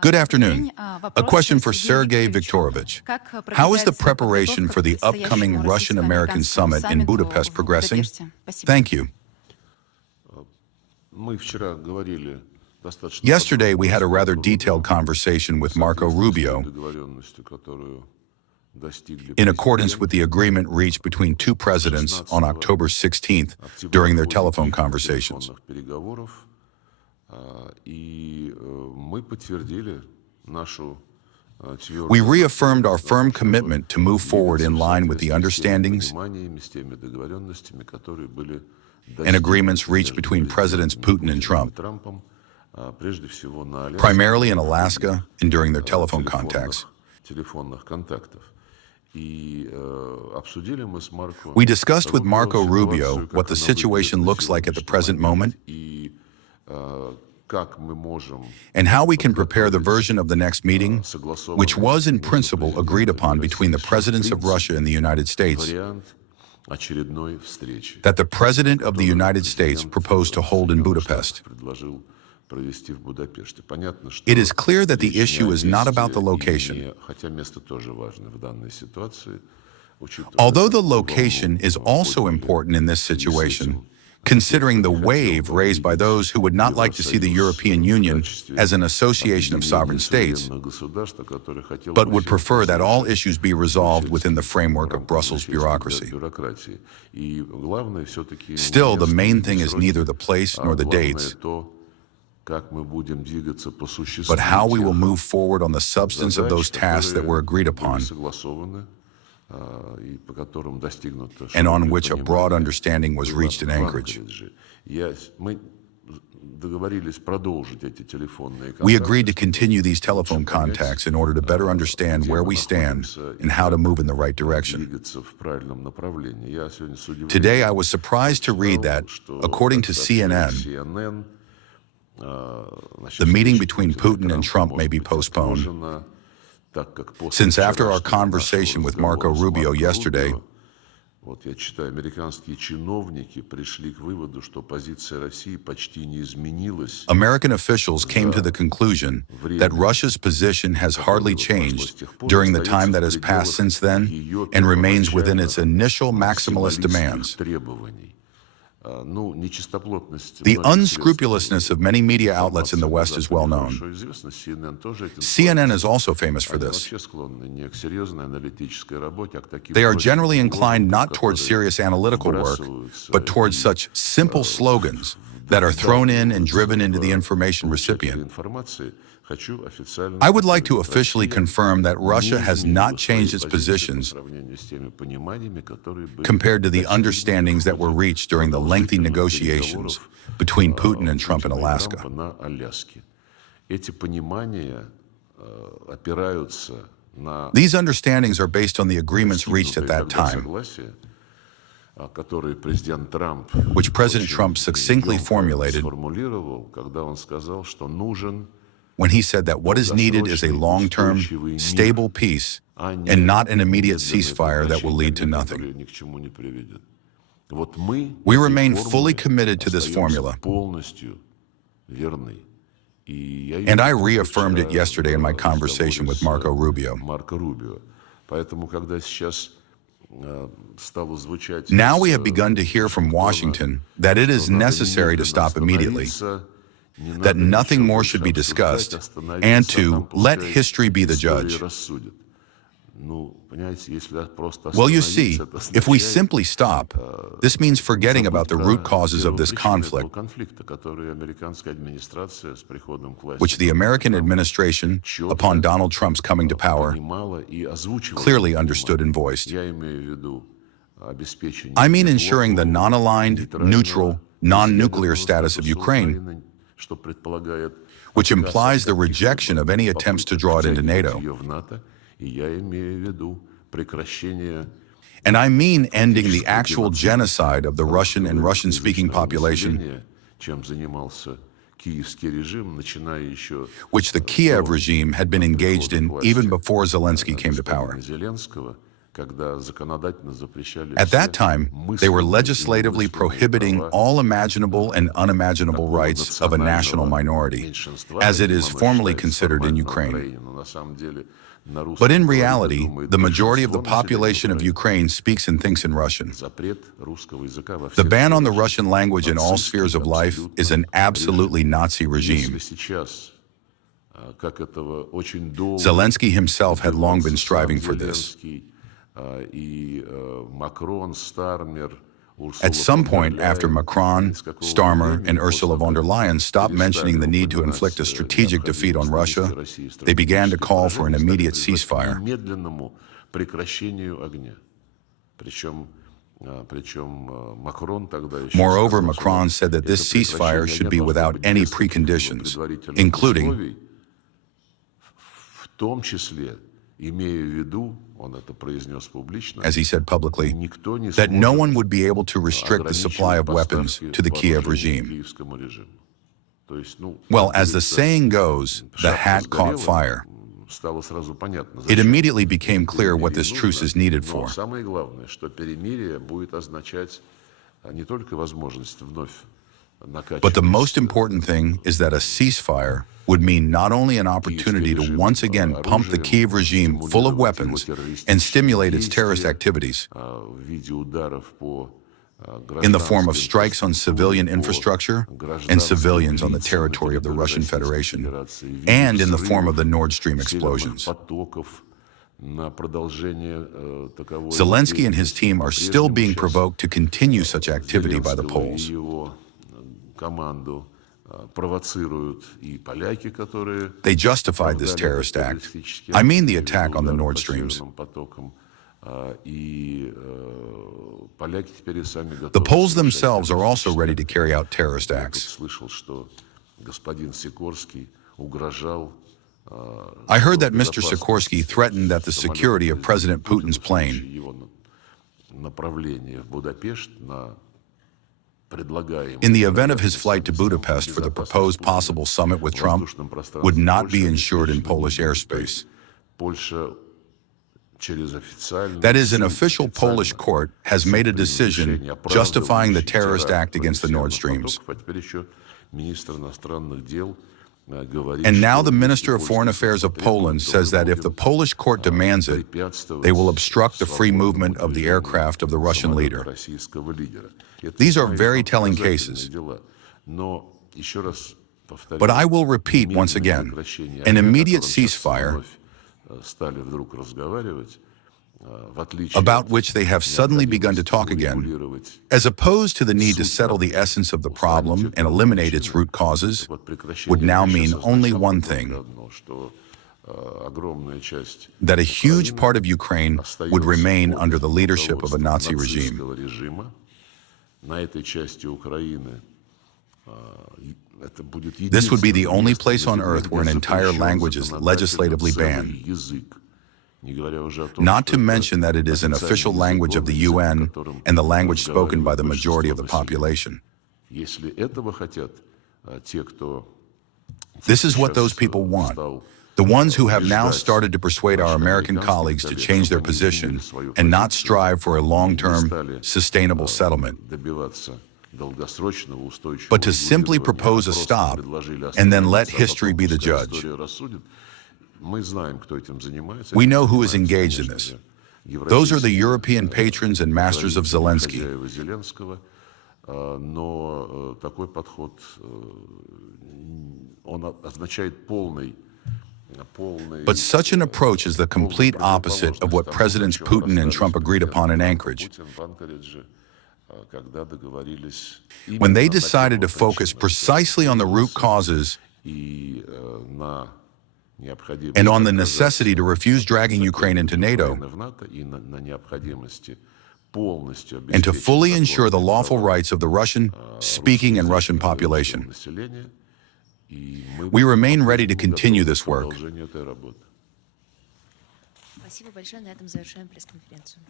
Good afternoon. A question for Sergey Viktorovich. How is the preparation for the upcoming Russian-American summit in Budapest progressing? Thank you. Yesterday, we had a rather detailed conversation with Marco Rubio in accordance with the agreement reached between two presidents on October 16th during their telephone conversations. We reaffirmed our firm commitment to move forward in line with the understandings and agreements reached between Presidents Putin and Trump, primarily in Alaska and during their telephone contacts. We discussed with Marco Rubio what the situation looks like at the present moment and how we can prepare the version of the next meeting, which was in principle agreed upon between the presidents of Russia and the United States, that the President of the United States proposed to hold in Budapest. It is clear that the issue is not about the location. Although the location is also important in this situation, considering the wave raised by those who would not like to see the European Union as an association of sovereign states, but would prefer that all issues be resolved within the framework of Brussels bureaucracy. Still, the main thing is neither the place nor the dates, but how we will move forward on the substance of those tasks that were agreed upon and on which a broad understanding was reached in Anchorage. We agreed to continue these telephone contacts in order to better understand where we stand and how to move in the right direction. Today, I was surprised to read that, according to CNN, the meeting between Putin and Trump may be postponed, since after our conversation with Marco Rubio yesterday, American officials came to the conclusion that Russia's position has hardly changed during the time that has passed since then and remains within its initial maximalist demands. The unscrupulousness of many media outlets in the West is well known. CNN is also famous for this. They are generally inclined not towards serious analytical work, but towards such simple slogans that are thrown in and driven into the information recipient. I would like to officially confirm that Russia has not changed its positions compared to the understandings that were reached during the lengthy negotiations between Putin and Trump in Alaska. These understandings are based on the agreements reached at that time, which President Trump succinctly formulated when he said that what is needed is a long-term, stable peace and not an immediate ceasefire that will lead to nothing. We remain fully committed to this formula, and I reaffirmed it yesterday in my conversation with Marco Rubio. Now we have begun to hear from Washington that it is necessary to stop immediately, that nothing more should be discussed, and to let history be the judge. Well, you see, if we simply stop, this means forgetting about the root causes of this conflict, which the American administration, upon Donald Trump's coming to power, clearly understood and voiced. I mean ensuring the non-aligned, neutral, non-nuclear status of Ukraine, which implies the rejection of any attempts to draw it into NATO. And I mean ending the actual genocide of the Russian and Russian-speaking population, which the Kyiv regime had been engaged in even before Zelensky came to power. At that time, they were legislatively prohibiting all imaginable and unimaginable rights of a national minority, as it is formally considered in Ukraine. But in reality, the majority of the population of Ukraine speaks and thinks in Russian. The ban on the Russian language in all spheres of life is an absolutely Nazi regime. Zelensky himself had long been striving for this. At some point after Macron, Starmer, and Ursula von der Leyen stopped mentioning the need to inflict a strategic defeat on Russia, they began to call for an immediate ceasefire. Moreover, Macron said that this ceasefire should be without any preconditions, including as he said publicly, that no one would be able to restrict the supply of weapons to the Kiev regime. Well, as the saying goes, the hat caught fire. It immediately became clear what this truce is needed for. But the most important thing is that a ceasefire would mean not only an opportunity to once again pump the Kyiv regime full of weapons and stimulate its terrorist activities in the form of strikes on civilian infrastructure and civilians on the territory of the Russian Federation, and in the form of the Nord Stream explosions. Zelensky and his team are still being provoked to continue such activity by the Poles. They justified this terrorist act. I mean the attack on the Nord Streams. The Poles themselves are also ready to carry out terrorist acts. I heard that Mr. Sikorski threatened that the security of President Putin's plane in the event of his flight to Budapest for the proposed possible summit with Trump would not be insured in Polish airspace. That is, an official Polish court has made a decision justifying the terrorist act against the Nord Streams. And now the Minister of Foreign Affairs of Poland says that if the Polish court demands it, they will obstruct the free movement of the aircraft of the Russian leader. These are very telling cases. But I will repeat once again, an immediate ceasefire, about which they have suddenly begun to talk again, as opposed to the need to settle the essence of the problem and eliminate its root causes, would now mean only one thing: that a huge part of Ukraine would remain under the leadership of a Nazi regime. This would be the only place on earth where an entire language is legislatively banned. Not to mention that it is an official language of the UN and the language spoken by the majority of the population. This is what those people want. The ones who have now started to persuade our American colleagues to change their position and not strive for a long-term, sustainable settlement, but to simply propose a stop and then let history be the judge. We know who is engaged in this. Those are the European patrons and masters of Zelensky. But such an approach is the complete opposite of what Presidents Putin and Trump agreed upon in Anchorage, when they decided to focus precisely on the root causes and on the necessity to refuse dragging Ukraine into NATO, and to fully ensure the lawful rights of the Russian-speaking and Russian population. We remain ready to continue this work. Спасибо большое. На этом завершаем пресс-конференцию.